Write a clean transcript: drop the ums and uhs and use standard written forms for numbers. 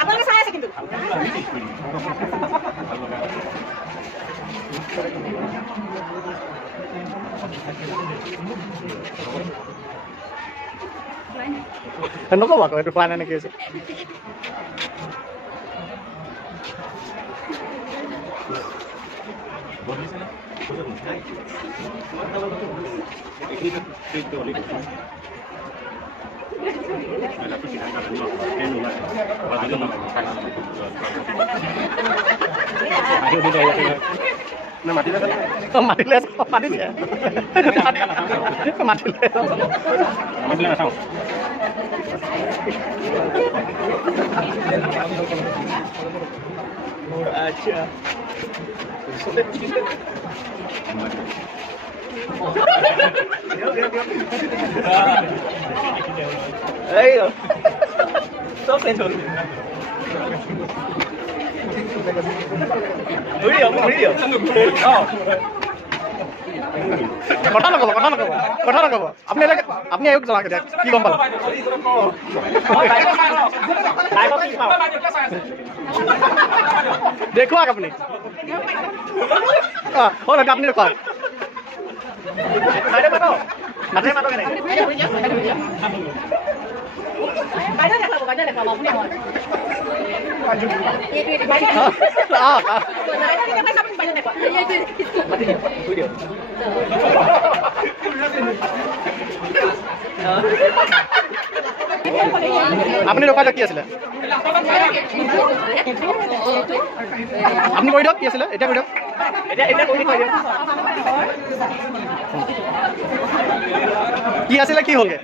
আপোনালোকে চাই আছে কিন্তু নক'ব আকৌ এইটো খোৱা নাই নেকি হৈছে মাতিলে মাতি দিয়ে মাতিলে নাচাওঁ আচ্ছা এই সব চেঞ্জ হল কথা নক'ব আপুনি আহিব জনাক এতিয়া কি গম পালে দেখুৱাওক আপুনি হ'ল আপুনি দেখুৱাওক আপুনি ৰখাই কি আছিলে আপুনি কৰি দিয়ক কি আছিলে এতিয়া কৰি দিয়ক কি আছিলে কি হ'লগৈ